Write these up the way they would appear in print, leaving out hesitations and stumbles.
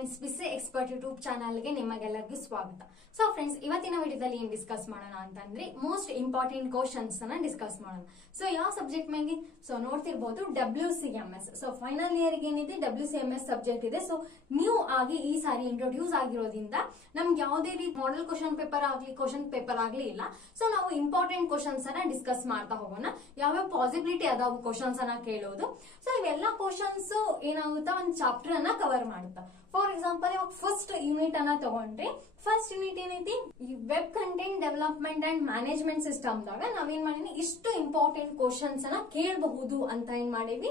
Friends ಬಿಸಿ expert YouTube ಚಾನಲ್ಗೆ ನಿಮಗೆಲ್ಲರಿಗೂ ಸ್ವಾಗತ. ಸೊ ಫ್ರೆಂಡ್ಸ್, ಇವತ್ತಿನ ವಿಡಿಯೋದಲ್ಲಿ ಏನ್ ಡಿಸ್ಕಸ್ ಮಾಡೋಣ ಅಂತಂದ್ರೆ ಮೋಸ್ಟ್ ಇಂಪಾರ್ಟೆಂಟ್ ಕ್ವಶನ್ಸ್ ಅನ್ನ ಡಿಸ್ಕಸ್ ಮಾಡೋಣ. ಸೊ ಯಾವ ಸಬ್ಜೆಕ್ಟ್ ಮೇಲೆ? ಸೊ ನೋಡ್ತಿರ್ಬೋದು WCMS. ಸೊ ಫೈನಲ್ ಇಯರ್ ಏನಿದೆ WCMS ಸಬ್ಜೆಕ್ಟ್ ಇದೆ. ಸೊ ನ್ಯೂ ಆಗಿ ಈ ಸಾರಿ ಇಂಟ್ರೊಡ್ಯೂಸ್ ಆಗಿರೋದ್ರಿಂದ ನಮ್ಗೆ ಯಾವುದೇ ರೀತಿ ಮಾಡೆಲ್ ಕ್ವಶನ್ ಪೇಪರ್ ಆಗ್ಲಿ ಇಲ್ಲ. ಸೊ ನಾವು ಇಂಪಾರ್ಟೆಂಟ್ ಕ್ವಶನ್ಸ್ ಅನ್ನ ಡಿಸ್ಕಸ್ ಮಾಡ್ತಾ ಹೋಗೋಣ. ಯಾವ್ಯಾವ ಪಾಸಿಬಿಲಿಟಿ ಅದಾವ ಕ್ವಶನ್ಸ್ ಅನ್ನ ಕೇಳೋದು. ಸೊ ಇವೆಲ್ಲ ಕ್ವಶನ್ಸ್ ಏನಾಗುತ್ತಾ, ಒಂದು ಚಾಪ್ಟರ್ ಅನ್ನ ಕವರ್ ಮಾಡುತ್ತಾ. ಫಾರ್ ಎಕ್ಸಾಂಪಲ್, ಇವಾಗ ಫಸ್ಟ್ ಯೂನಿಟ್ ಅನ್ನ ತಗೊಂಡ್ರೆ, ಫಸ್ಟ್ ಯೂನಿಟ್ ಏನೈತಿ, ಈ web content development and management system ದಾಗ ನಾವೇನ್ ಮಾಡೀನಿ, ಇಷ್ಟು ಇಂಪಾರ್ಟೆಂಟ್ ಕ್ವಶನ್ಸ್ ಅನ್ನ ಕೇಳಬಹುದು ಅಂತ ಏನ್ ಮಾಡೀವಿ,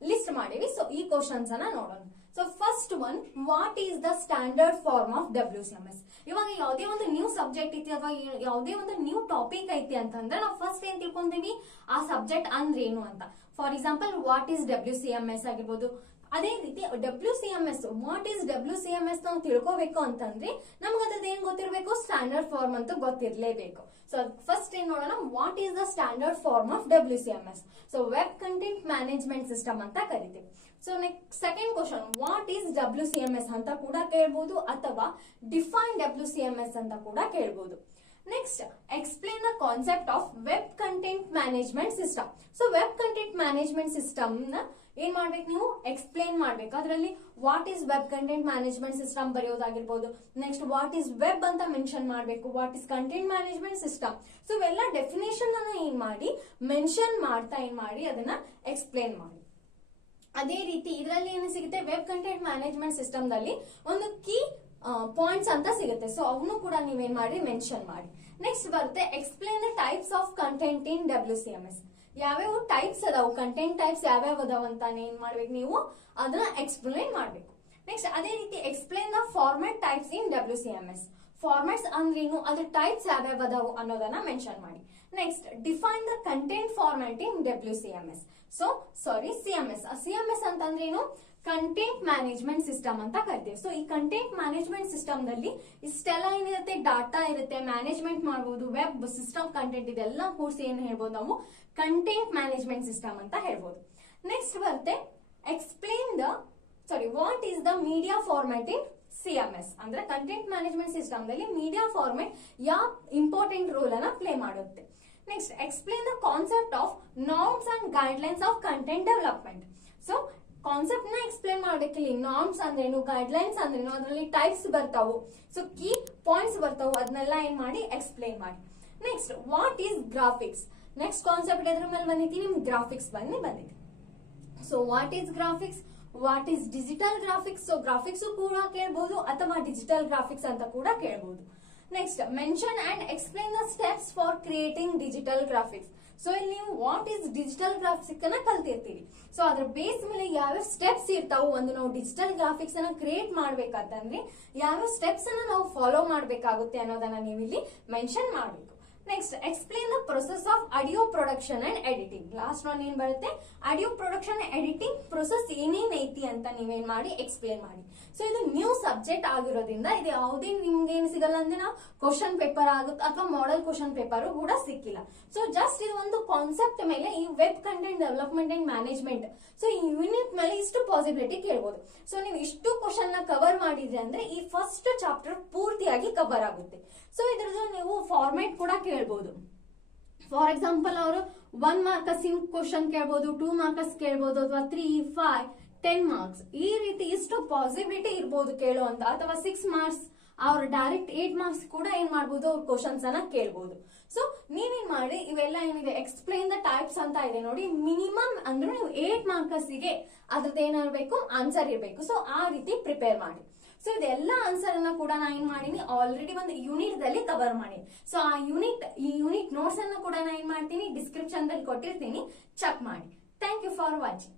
ಲಿಸ್ಟ್ ಮಾಡೀವಿ. ಸೊ ಈ ಕ್ವಶನ್ಸ್ ಅನ್ನ ನೋಡೋಣ. So first one, what is the standard form of WCMS? ಇವಾಗ ಯಾವುದೇ ಒಂದು ನ್ಯೂ ಸಬ್ಜೆಕ್ಟ್ ಐತಿ ಅಥವಾ ಯಾವುದೇ ಒಂದು ನ್ಯೂ ಟಾಪಿಕ್ ಐತಿ ಅಂತಂದ್ರೆ ನಾವು ಫಸ್ಟ್ ಏನ್ ತಿಳ್ಕೊಂತೀವಿ, ಆ ಸಬ್ಜೆಕ್ಟ್ ಅಂದ್ರೆ ಏನು ಅಂತ. For example, what is WCMS ಆಗಿರ್ಬೋದು. ಅದೇ ರೀತಿ WCMS, ವಾಟ್ ಈಸ್ WCMS ನಾವು ತಿಳ್ಕೋಬೇಕು ಅಂತಂದ್ರೆ ನಮ್ಗೆ ಅದ್ರದ್ದು ಏನ್ ಗೊತ್ತಿರಬೇಕು, ಸ್ಟ್ಯಾಂಡರ್ಡ್ ಫಾರ್ಮ್ ಅಂತ ಗೊತ್ತಿರ್ಲೇಬೇಕು. ಸೊ ಫಸ್ಟ್ ಏನ್ ನೋಡೋಣ, what is the standard form of WCMS? So web content management system ಅಂತ ಕರಿತೀವಿ. So next second question, what is WCMS ಅಂತ ಕೂಡ ಕೇಳಬಹುದು, ಅಥವಾ ಡಿಫೈನ್ WCMS ಅಂತ ಕೂಡ ಕೇಳಬಹುದು. Next, explain the concept of web content management system. So web content management system ನ ಏನ್ ಮಾಡ್ಬೇಕು, ನೀವು ಎಕ್ಸ್ಪ್ಲೇನ್ ಮಾಡ್ಬೇಕು. ಅದರಲ್ಲಿ what is web content management system ಬರೆಯೋದಾಗಿರ್ಬೋದು. ನೆಕ್ಸ್ಟ್, ವಾಟ್ ಈಸ್ ವೆಬ್ ಅಂತ ಮೆನ್ಷನ್ ಮಾಡಬೇಕು, what is content management system. So ಇವೆಲ್ಲ ಡೆಫಿನೇಷನ್ ಅನ್ನ ಏನ್ ಮಾಡಿ ಮೆನ್ಷನ್ ಮಾಡ್ತಾ ಏನ್ ಮಾಡಿ ಅದನ್ನ ಎಕ್ಸ್ಪ್ಲೇನ್ ಮಾಡಿ. ಅದೇ ರೀತಿ ಇದರಲ್ಲಿ ಏನು ಸಿಗುತ್ತೆ, ವೆಬ್ ಕಂಟೆಂಟ್ ಮ್ಯಾನೇಜ್ಮೆಂಟ್ ಸಿಸ್ಟಮ್ ದಲ್ಲಿ ಒಂದು ಕೀ ಪಾಯಿಂಟ್ಸ್ ಅಂತ ಸಿಗುತ್ತೆ. ಸೊ ಅವನು ಕೂಡ ನೀವೇನ್ ಮಾಡಿ ಮೆನ್ಷನ್ ಮಾಡಿ. ನೆಕ್ಸ್ಟ್ ಬರುತ್ತೆ, explain the types of content in WCMS. ಯಾವ್ಯಾವ ಟೈಪ್ಸ್ ಅದಾವ, ಕಂಟೆಂಟ್ ಟೈಪ್ಸ್ ಯಾವ್ಯಾವ ಅದಾವ ಅಂತ ಏನ್ ಮಾಡ್ಬೇಕು, ನೀವು ಅದನ್ನ ಎಕ್ಸ್ಪ್ಲೇನ್ ಮಾಡ್ಬೇಕು. ನೆಕ್ಸ್ಟ್ ಅದೇ ರೀತಿ explain the format types in WCMS. Formats ಅಂದ್ರೇನು, ಅದ್ರ ಟೈಪ್ಸ್ ಯಾವ್ಯಾವ ಅದಾವ ಅನ್ನೋದನ್ನ ಮೆನ್ಷನ್ ಮಾಡಿ. Next, define the content format in WCMS. So sorry, CMS ಅಂತಂದ್ರೇನು, ಕಂಟೆಂಟ್ ಮ್ಯಾನೇಜ್ಮೆಂಟ್ ಸಿಸ್ಟಮ್ ಅಂತ ಕರಿತೀವಿ. ಸೊ ಈ ಕಂಟೆಂಟ್ ಮ್ಯಾನೇಜ್ಮೆಂಟ್ ಸಿಸ್ಟಮ್ ನಲ್ಲಿ ಇಷ್ಟೆಲ್ಲ ಏನಿರುತ್ತೆ, ಡಾಟಾ ಇರುತ್ತೆ, ಮ್ಯಾನೇಜ್ಮೆಂಟ್ ಮಾಡಬಹುದು, ವೆಬ್ ಸಿಸ್ಟಮ್ ಕಂಟೆಂಟ್ ಇದೆಲ್ಲ ಕೂರ್ಸಿ ಏನ್ ಹೇಳ್ಬೋದು ನಾವು ಕಂಟೆಂಟ್ ಮ್ಯಾನೇಜ್ಮೆಂಟ್ ಸಿಸ್ಟಮ್ ಅಂತ ಹೇಳ್ಬೋದು. ನೆಕ್ಸ್ಟ್ ಬರುತ್ತೆ, explain the what is the media format in CMS. ಅಂದ್ರೆ ಕಂಟೆಂಟ್ ಮ್ಯಾನೇಜ್ಮೆಂಟ್ ಸಿಸ್ಟಮ್ ನಲ್ಲಿ ಮೀಡಿಯಾ ಫಾರ್ಮ್ಯಾಟ್ ಯಾವ ಇಂಪಾರ್ಟೆಂಟ್ ರೋಲ್ ಅನ್ನ ಪ್ಲೇ ಮಾಡುತ್ತೆ. Next, explain the concept of norms and guidelines of content development. So concept ನ explain ಮಾಡಬೇಕಿಲ್ಲಿ. Norms ಅಂದ್ರೇನು, guidelines ಅಂದ್ರೇನು, ಅದರಲ್ಲಿ types ಬರ್ತಾವು, ಸೊ ಕೀ ಪಾಯಿಂಟ್ಸ್ ಬರ್ತಾವು, ಅದನ್ನೆಲ್ಲ ಏನ್ ಮಾಡಿ ಎಕ್ಸ್ಪ್ಲೇನ್ ಮಾಡಿ. Next, what is graphics? Next concept ಎದ್ರ ಮೇಲೆ ಬಂದಿತ್ತು, ನಿಮ್ಗೆ ಗ್ರಾಫಿಕ್ಸ್ ಬಂದಿದೆ. So what is graphics, what is digital graphics? So graphics ಕೂಡ ಕೇಳಬಹುದು ಅಥವಾ ಡಿಜಿಟಲ್ ಗ್ರಾಫಿಕ್ಸ್ ಅಂತ ಕೂಡ ಕೇಳಬಹುದು. Next, mention and explain the steps for creating digital graphics. So ಇಲ್ಲಿ ನೀವು ವಾಟ್ ಈಸ್ ಡಿಜಿಟಲ್ ಗ್ರಾಫಿಕ್ಸ್ ಅನ್ನ ಕಲ್ತಿರ್ತೀವಿ. ಸೊ ಅದ್ರ ಬೇಸ್ ಮೇಲೆ ಯಾವ್ಯಾವ ಸ್ಟೆಪ್ಸ್ ಇರ್ತಾವು, ಒಂದು ನಾವು ಡಿಜಿಟಲ್ ಗ್ರಾಫಿಕ್ಸ್ ಅನ್ನ ಕ್ರಿಯೇಟ್ ಮಾಡ್ಬೇಕಂತಂದ್ರೆ ಯಾವ್ಯಾವ ಸ್ಟೆಪ್ಸ್ ಅನ್ನ ನಾವು ಫಾಲೋ ಮಾಡ್ಬೇಕಾಗುತ್ತೆ ಅನ್ನೋದನ್ನ ನೀವು ಇಲ್ಲಿ ಮೆನ್ಷನ್ ಮಾಡಬೇಕು. Next, explain the process of audio production and editing. Last one ಏನ್ ಬರುತ್ತೆ, ಆಡಿಯೋ ಪ್ರೊಡಕ್ಷನ್ ಎಡಿಟಿಂಗ್ ಪ್ರೊಸೆಸ್ ಏನೇನ್ ಐತಿ ಅಂತ ನೀವೇನ್ ಮಾಡಿ ಎಕ್ಸ್ಪ್ಲೇನ್ ಮಾಡಿ. ಸೊ ಇದು ನ್ಯೂ ಸಬ್ಜೆಕ್ಟ್ ಆಗಿರೋದ್ರಿಂದ ಇದು ಯಾವುದೇ ನಿಮ್ಗೆ ಏನ್ ಸಿಗಲ್ಲ ಅಂದ್ರೆ ನಾವು ಕ್ವಶನ್ ಪೇಪರ್ ಆಗುತ್ತೆ ಅಥವಾ ಮಾಡೆಲ್ ಕ್ವಶನ್ ಪೇಪರ್ ಕೂಡ ಸಿಕ್ಕಿಲ್ಲ. ಸೊ ಜಸ್ಟ್ ಇದು ಒಂದು ಕಾನ್ಸೆಪ್ಟ್ ಮೇಲೆ ಈ web content development and management, so ಈ ಯೂನಿಟ್ ಮೇಲೆ ಇಷ್ಟು ಪಾಸಿಬಿಲಿಟಿ ಕೇಳಬಹುದು. ಸೊ ನೀವು ಇಷ್ಟು ಕ್ವಶನ್ ನ ಕವರ್ ಮಾಡಿದ್ರೆ ಅಂದ್ರೆ ಈ ಫಸ್ಟ್ ಚಾಪ್ಟರ್ ಪೂರ್ತಿಯಾಗಿ ಕವರ್ ಆಗುತ್ತೆ. ಸೊ ಇದ್ರದ್ದು ನೀವು ಫಾರ್ಮ್ಯಾಟ್ ಕೂಡ ಕೇಳಬಹುದು. ಫಾರ್ ಎಕ್ಸಾಂಪಲ್, ಅವರು 1 ಮಾರ್ಕಸ್ ಕ್ವಶನ್ ಕೇಳಬಹುದು, 2 ಮಾರ್ಕಸ್ ಕೇಳಬಹುದು, ಅಥವಾ 3, 5, 10 ಮಾರ್ಕ್ಸ್, ಈ ರೀತಿ ಇಷ್ಟು ಪಾಸಿಬಿಲಿಟಿ ಇರ್ಬೋದು ಕೇಳುವಂತ. ಅಥವಾ 6 ಮಾರ್ಕ್ಸ್ ಅವ್ರು ಡೈರೆಕ್ಟ್ 8 ಮಾರ್ಕ್ಸ್ ಕೂಡ ಏನ್ ಮಾಡಬಹುದು, ಅವ್ರ ಕ್ವಶನ್ಸ್ ಅನ್ನ ಕೇಳಬಹುದು. ಸೊ ನೀವೇನ್ ಮಾಡಿ, ಇವೆಲ್ಲ ಏನಿದೆ ಎಕ್ಸ್ಪ್ಲೇನ್ ದ ಟೈಪ್ಸ್ ಅಂತ ಇದೆ ನೋಡಿ, ಮಿನಿಮಮ್ ಅಂದ್ರೆ ನೀವು 8 ಮಾರ್ಕಸ್ ಗೆ ಅದ್ರದ್ದು ಏನಿರ್ಬೇಕು, ಆನ್ಸರ್ ಇರ್ಬೇಕು. ಸೊ ಆ ರೀತಿ ಪ್ರಿಪೇರ್ ಮಾಡಿ. ಸೊ ಇದೆಲ್ಲ ಆನ್ಸರ್ ಅನ್ನ ಕೂಡ ನಾ ಏನ್ ಮಾಡೀನಿ, ಆಲ್ರೆಡಿ ಒಂದು ಯೂನಿಟ್ ದಲ್ಲಿ ಕವರ್ ಮಾಡಿ. ಸೊ ಆ ಯೂನಿಟ್ ನೋಟ್ಸ್ ಅನ್ನ ಕೂಡ ನಾ ಏನ್ ಮಾಡ್ತೀನಿ, ಡಿಸ್ಕ್ರಿಪ್ಷನ್ ದಲ್ಲಿ ಕೊಟ್ಟಿರ್ತೀನಿ, ಚೆಕ್ ಮಾಡಿ. Thank you for watching.